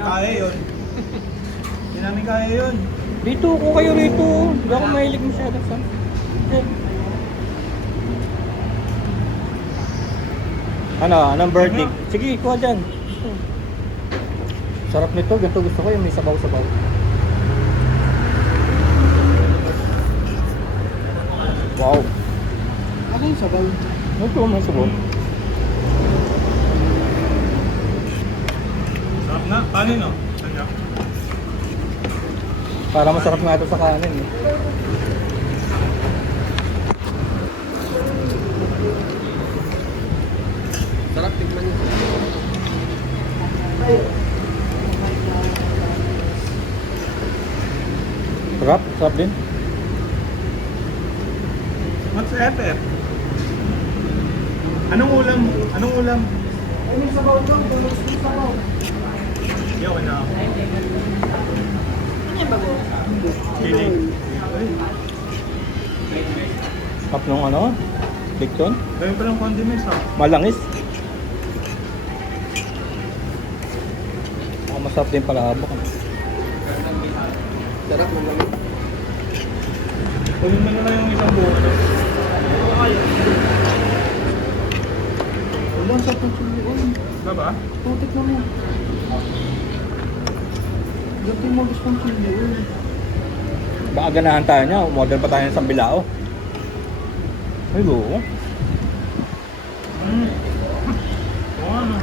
kaya yun. Hindi namin kaya yun. Dito ko kayo rito. Hindi ako mahilig masyado sa... Ano? Anong verdict? Sige, kuha dyan. Sarap nito. Ganito gusto ko yung may sabaw-sabaw. Wow. Ano yung sabaw? Ito, may sabaw. Sarap na. Kanin no? Kanya. Para masarap nga ito sa kanin. Eh. Sarap tignan nyo. Sarap, sarap din. What's effort? Anong ulam? Anong ulam? Ay, may sabaw doon. Tulog sa sabaw. Hindi ako na. Ano yung bago? Chili. Sarap nung ano? Bigton? Gawin pa lang condiments ha. Malangis. Masarap din pala habok. Sarap ng lamig. Kunin mo na lang yung isang buo. Wala, ang sarap ng chili oil. Diba? Tutik na mo. Ganito yung mga gusto ng chili oil. Baka ganahan tayo niya. Umorder pa tayo ng sambilao. Ay, oo. Oo ano.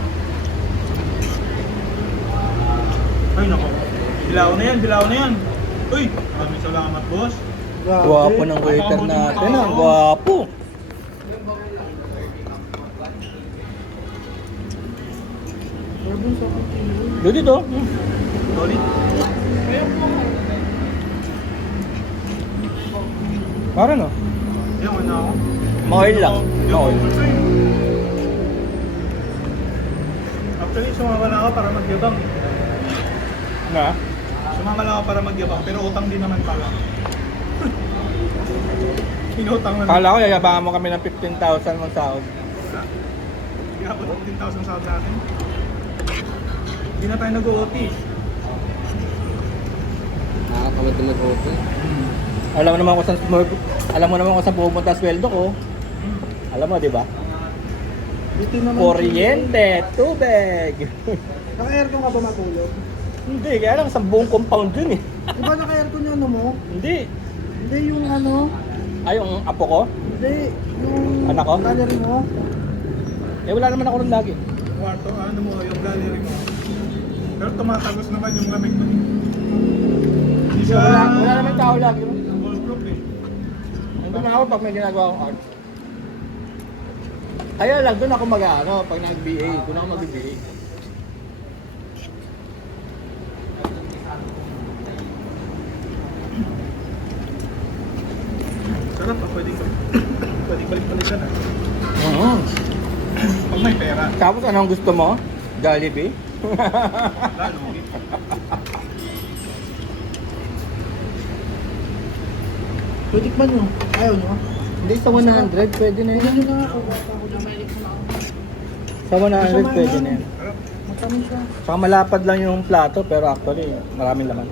Ay nako. Bilaw na yan, bilaw na yan. Uy! Maraming salamat boss. Gwapo ng waiter natin ah. Gwapo. Sarap yung sarap ng chili oil. Doon dito. Solid. Para no? Yan, wala ako. Maoil lang. Maoil. Actually, sumama na ako para magyabang. Na? Sumama lang ako para magyabang, pero utang din naman pala. Inutang na. Kala ko yayabangan mo kami ng 15,000 mong sahod. Hindi nga ba 15,000 sahod natin? Hindi na tayo nag-OT. Nakakamad na mag-open. Alam mo naman kung saan pupunta sweldo ko. Alam mo, di ba? Dito naman. Kuryente, tubig. Naka-aircon ka ba matulog? Hindi, kaya lang sa buong compound dun eh. Di ba naka-aircon yung ano mo? Hindi. Hindi yung ano? Ay, yung apo ko? Hindi. Yung Anak ko? gallery mo? Eh, wala naman ako rin lagi. Kwarto, ano mo, yung gallery mo. Pero tumatagos naman yung lamig mo. Hindi siya... Wala naman tao lagi. Wallproof eh. Nandun na ako pag may ginagawa akong art. Kaya lang, doon ako mag-ano, pag nag-BA. Doon ako mag-BA. Sarap ah, pwedeng balik-balikan ah. Oo. Pag may pera. Tapos anong gusto mo? Jollibee? Lalo. Tutik man mo. Ayaw nyo? Hindi, sa 100 pwede na Tignan yun. nyo na ako. Sa 100 pwede na yun. Matamin siya. Saka malapad lang yung plato, pero actually, maraming laman.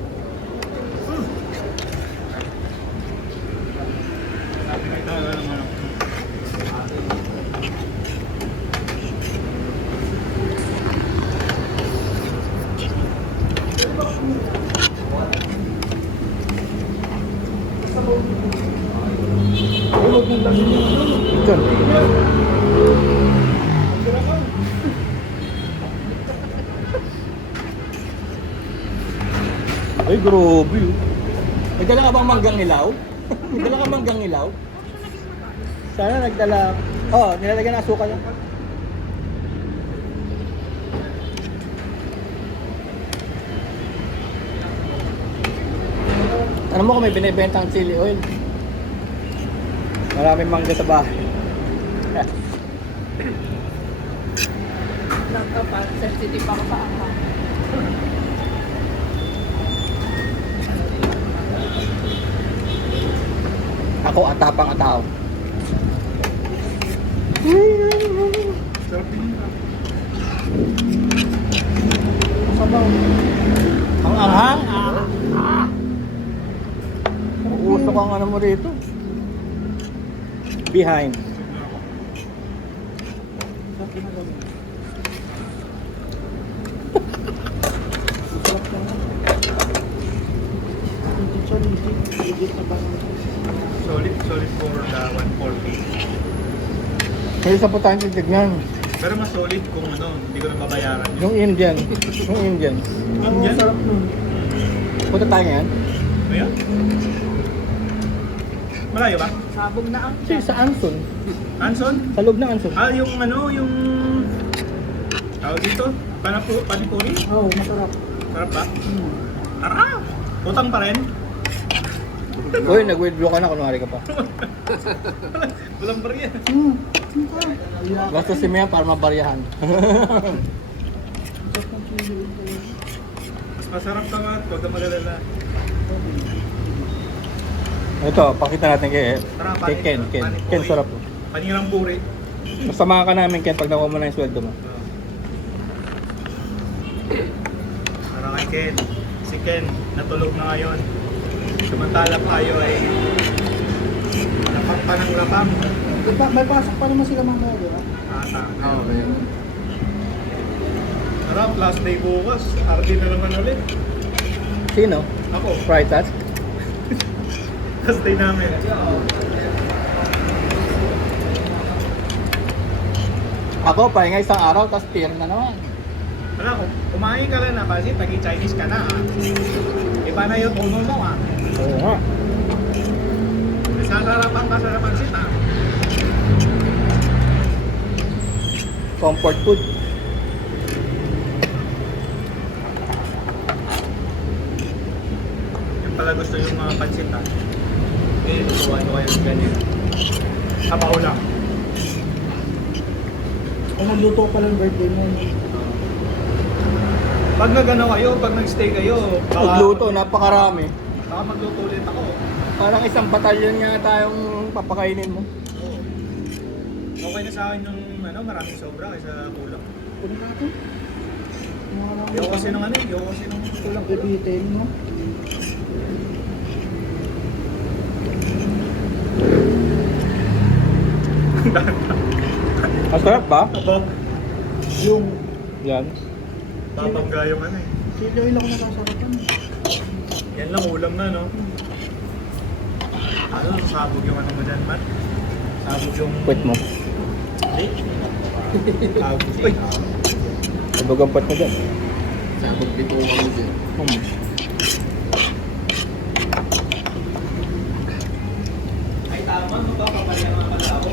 Ito. Ay, grabe. May dala ka bang manggang ilaw? May dala ka manggang ilaw? Sana nagdala. Oo, nilalagyan ng asukal lang. Ano mo kung may binibentang chili oil? Maraming mangga sa bahay. Sensitive ako sa ako. Ako atapang atao. Sarap din yun ah. Sabaw. Ang anghang. Uusok ang ano mo rito. Behind. Sarap na gawin. Legit na ba? Solid for the 140. May isa po tayong titignan. Pero mas solid kung ano, hindi ko na babayaran yun. Yung Indian. Yung Indian. Oo, Yan? sarap nun. Punta tayo ngayon. Ano yan? Malayo ba? Sabog na ang Kasi sa Anson. Anson? Sa loob ng Anson. Ah, yung ano, yung... Tawag dito? Panipuri? Oo, masarap. Sarap ba? Hmm. Tara! Utang pa rin? Uy, nag-withdraw ka na kunwari ka pa. Walang bariya. Iyak. Basta si Mia para mabaryahan. Sarap ng chili. Mas masarap ka man, huwag ka magalala. Ito, pakita natin Tara, kay Ken. panipuri. Ken, sarap. Panirang puri. Masama ka namin, Ken, pag nakuha mo na yung sweldo mo. Para kay Ken. Si Ken, natulog na ngayon. Samantala tayo ay lapang pa ng lapang. Diba, may pasok pa naman sila mamaya, di ba? Ata. Sarap, last day bukas. RD na naman ulit. Sino? Ako, Fried touch? last day namin. Ako, pahinga isang araw, tapos tier na naman. Wala, kumain ka lang na kasi tagi-Chinese ka na. Iba na yung tono mo ah. Oo nga. Sasarapan ka sa pansit ah. Comfort food. Yung pala gusto yung mga pansit ah. Eh, tutuwan ko kayo ng ganyan. Sabaw lang. Kung nagluto ko pala ng birthday mo. Pag nag-ano kayo, pag nag-stay kayo, Magluto, napakarami. Baka magluto ulit ako. Parang isang batalyon nga tayong papakainin mo. Oo. Okay na sa akin yung ano, maraming sobra kaysa kulang. Kunin natin. Ayoko kasi nung ano, ayoko kasi nung kulang. Bibitin mo. Masarap ba? Yung Yan. Babangga yung ano eh. chili oil ako nakasarapan. Yan lang, ulam na no. Ano, sabog yung ano mo dyan, Matt? Sabog yung... Puwet mo. Sabog. Uy! Sabog ang puwet mo dyan. Sabog dito kami dyan. Ay tama, no ba? Kapalya mga kalao.